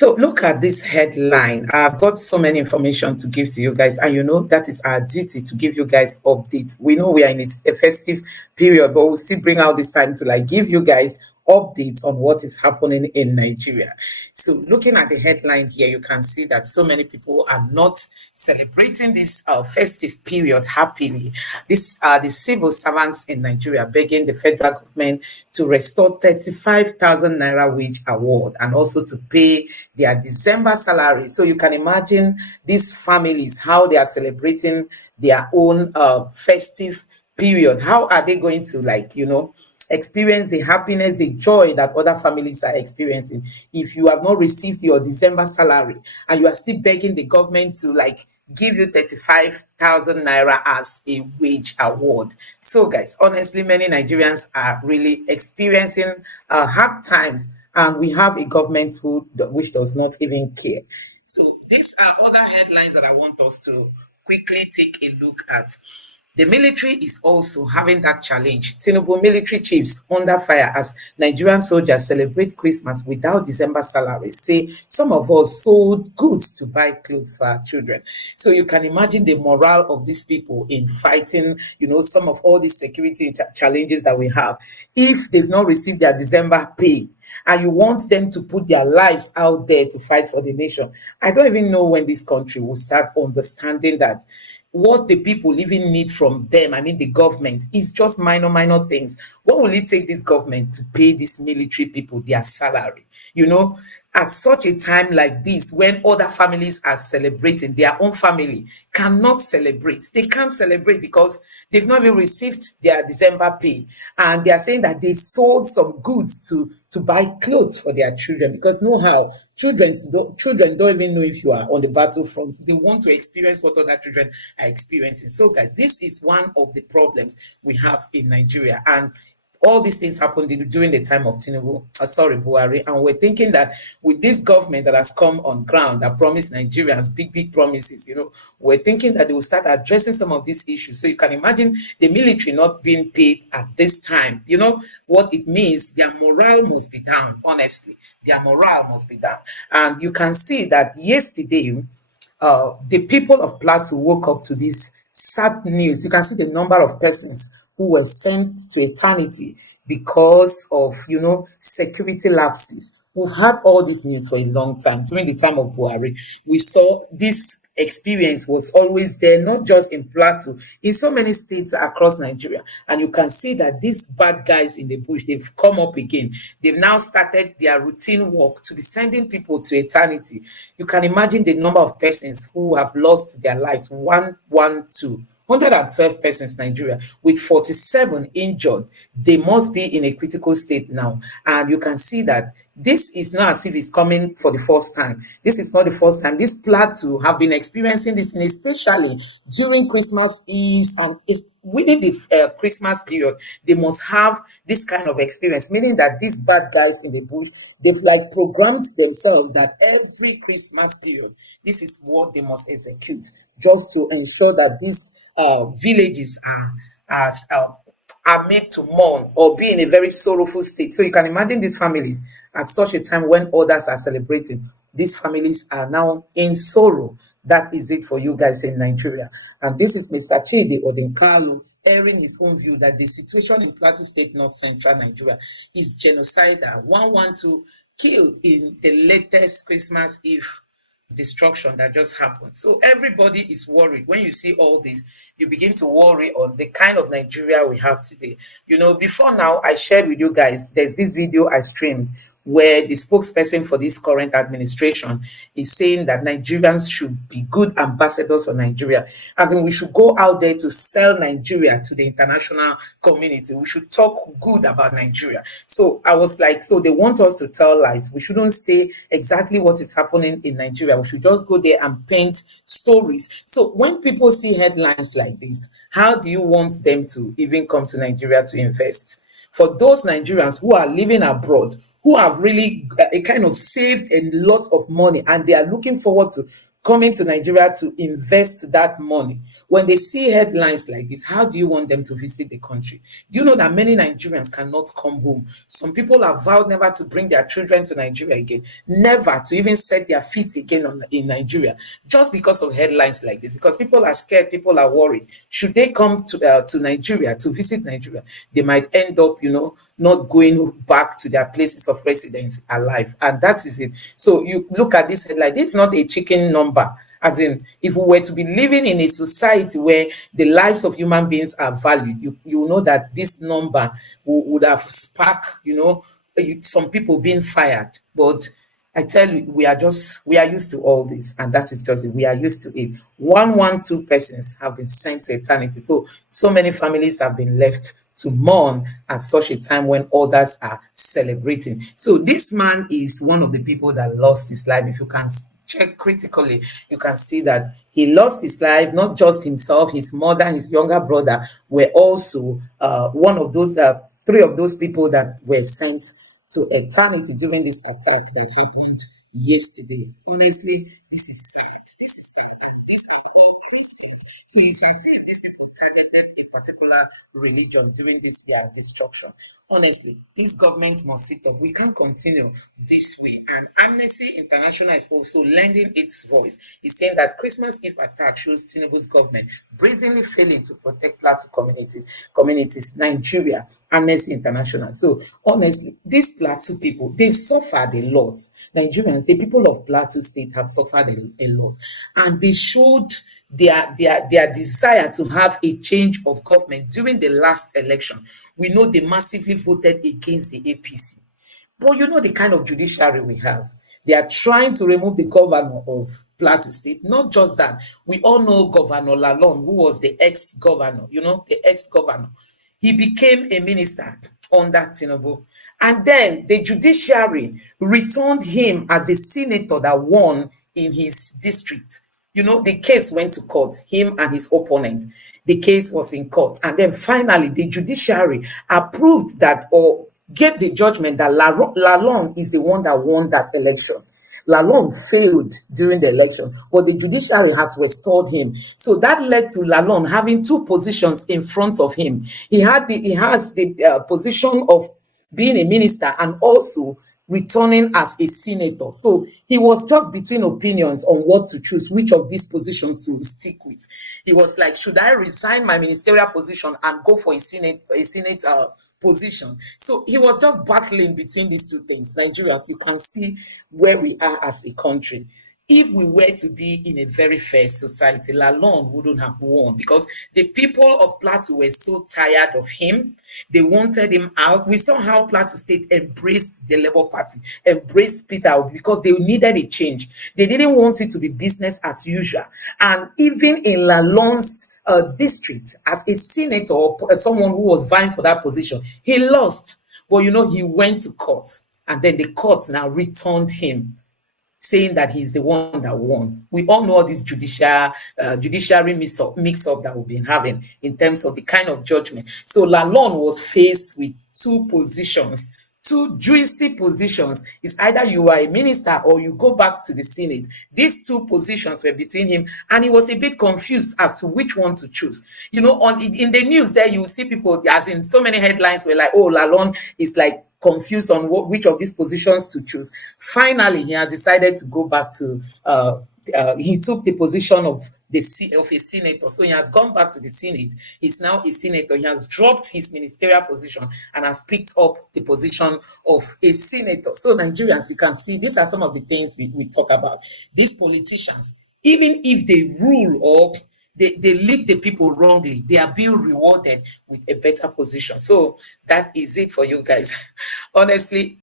So look at this headline. I've got so many information to give to you guys, and that is our duty to give you guys updates. We know we are in a festive period, but we'll still bring out this time to give you guys updates on what is happening in Nigeria. So looking at the headline here, you can see that so many people are not celebrating this festive period happily. These are the civil servants in Nigeria begging the federal government to restore 35,000 naira wage award and also to pay their December salary. So you can imagine these families, how they are celebrating their own festive period. How are they going to experience the happiness, the joy that other families are experiencing if you have not received your December salary and you are still begging the government to give you 35,000 naira as a wage award? So guys, honestly, many Nigerians are really experiencing hard times, and we have a government which does not even care. So these are other headlines that I want us to quickly take a look at. The military is also having that challenge. Tinubu military chiefs under fire as Nigerian soldiers celebrate Christmas without December salaries. Say some of us sold goods to buy clothes for our children. So you can imagine the morale of these people in fighting, some of all these security challenges that we have. If they've not received their December pay, and you want them to put their lives out there to fight for the nation, I don't even know when this country will start understanding that what the people even need from them, I mean the government, is just minor things. What will it take this government to pay these military people their salary? At such a time like this, when other families are celebrating, their own family cannot celebrate. They can't celebrate because they've not even received their December pay. And they are saying that they sold some goods to buy clothes for their children, because know how children don't even know if you are on the battlefront. They want to experience what other children are experiencing. So guys, this is one of the problems we have in Nigeria. And all these things happened during the time of Buhari, and we're thinking that with this government that has come on ground that promised Nigerians big promises, we're thinking that they will start addressing some of these issues. So you can imagine the military not being paid at this time. What it means? Their morale must be down. Honestly, their morale must be down. And you can see that yesterday, the people of Plateau woke up to this sad news. You can see the number of persons who were sent to eternity because of, security lapses. We've had all this news for a long time. During the time of Buhari, we saw this experience was always there, not just in Plateau, in so many states across Nigeria. And you can see that these bad guys in the bush, they've come up again. They've now started their routine work to be sending people to eternity. You can imagine the number of persons who have lost their lives. 112 persons in Nigeria, with 47 injured. They must be in a critical state now. And you can see that this is not as if it's coming for the first time. This is not the first time. This Plateau have been experiencing this, and especially during Christmas Eves and within the Christmas period, they must have this kind of experience, meaning that these bad guys in the bush, they've programmed themselves that every Christmas period, this is what they must execute, just to ensure that these villages are made to mourn or be in a very sorrowful state. So you can imagine these families at such a time when others are celebrating. These families are now in sorrow. That is it for you guys in Nigeria. And this is Mr. Chidi Odinkalu airing his own view that the situation in Plateau State, North Central Nigeria, is genocidal. 112 killed in the latest Christmas Eve destruction that just happened. So everybody is worried. When you see all this, you begin to worry on the kind of Nigeria we have today. Before now, I shared with you guys, there's this video I streamed where the spokesperson for this current administration is saying that Nigerians should be good ambassadors for Nigeria. As in, we should go out there to sell Nigeria to the international community. We should talk good about Nigeria. So I was like, so they want us to tell lies. We shouldn't say exactly what is happening in Nigeria. We should just go there and paint stories. So when people see headlines like this, how do you want them to even come to Nigeria to invest? For those Nigerians who are living abroad, who have really kind of saved a lot of money, and they are looking forward to coming to Nigeria to invest that money. When they see headlines like this, how do you want them to visit the country? Do you know that many Nigerians cannot come home? Some people have vowed never to bring their children to Nigeria again, never to even set their feet again in Nigeria, just because of headlines like this. Because people are scared, people are worried. Should they come to Nigeria, to visit Nigeria, they might end up, not going back to their places of residence alive. And that is it. So you look at this headline, it's not a chicken number. As in, if we were to be living in a society where the lives of human beings are valued, you know that this number would have sparked, some people being fired. But I tell you, we are used to all this, and that is just it. We are used to it. 112 persons have been sent to eternity. So many families have been left to mourn at such a time when others are celebrating. So this man is one of the people that lost his life. If you can check critically, you can see that he lost his life. Not just himself, his mother, his younger brother were also one of those three of those people that were sent to eternity during this attack that happened yesterday. Honestly, this is sad. This is sad. These are all Christians. So you can see these people targeted a particular religion during this destruction. Honestly, this government must sit up. We can't continue this way. And Amnesty International is also lending its voice. It's saying that Christmas Eve attack shows Tinubu's government brazenly failing to protect Plateau communities, Nigeria, Amnesty International. So honestly, these Plateau people, they've suffered a lot. Nigerians, the people of Plateau State have suffered a lot. And they showed their desire to have a change of government during the last election. We know they massively voted against the APC. But you know the kind of judiciary we have. They are trying to remove the governor of Plateau State. Not just that. We all know Governor Lalong, who was the ex-governor, the ex-governor. He became a minister under Tinubu. And then the judiciary returned him as a senator that won in his district. The case went to court, him and his opponent. The case was in court. And then finally, the judiciary approved that or gave the judgment that Lalong is the one that won that election. Lalong failed during the election, but the judiciary has restored him. So that led to Lalong having two positions in front of him. He has the position of being a minister and also returning as a senator. So he was just between opinions on what to choose, which of these positions to stick with. He was like, should I resign my ministerial position and go for a senate position? So he was just battling between these two things. Nigerians, you can see where we are as a country. If we were to be in a very fair society, Lalong wouldn't have won because the people of Plateau were so tired of him. They wanted him out. We saw how Plateau State embraced the Labour Party, embraced Peter Obi because they needed a change. They didn't want it to be business as usual. And even in Lalong's district, as a senator or someone who was vying for that position, he lost. But he went to court, and then the court now returned him, saying that he's the one that won. We all know all this judiciary mix-up that we've been having in terms of the kind of judgment. So Lalong was faced with two positions, two juicy positions. It's either you are a minister or you go back to the Senate. These two positions were between him, and he was a bit confused as to which one to choose. In the news there, you will see people, as in so many headlines were like, oh, Lalong is like confused on which of these positions to choose. Finally, he has decided to go back to he took the position of a senator. So he has gone back to the Senate. He's now a senator. He has dropped his ministerial position and has picked up the position of a senator. So Nigerians, you can see these are some of the things we talk about. These politicians, even if they rule or they lead the people wrongly, they are being rewarded with a better position. So that is it for you guys. Honestly,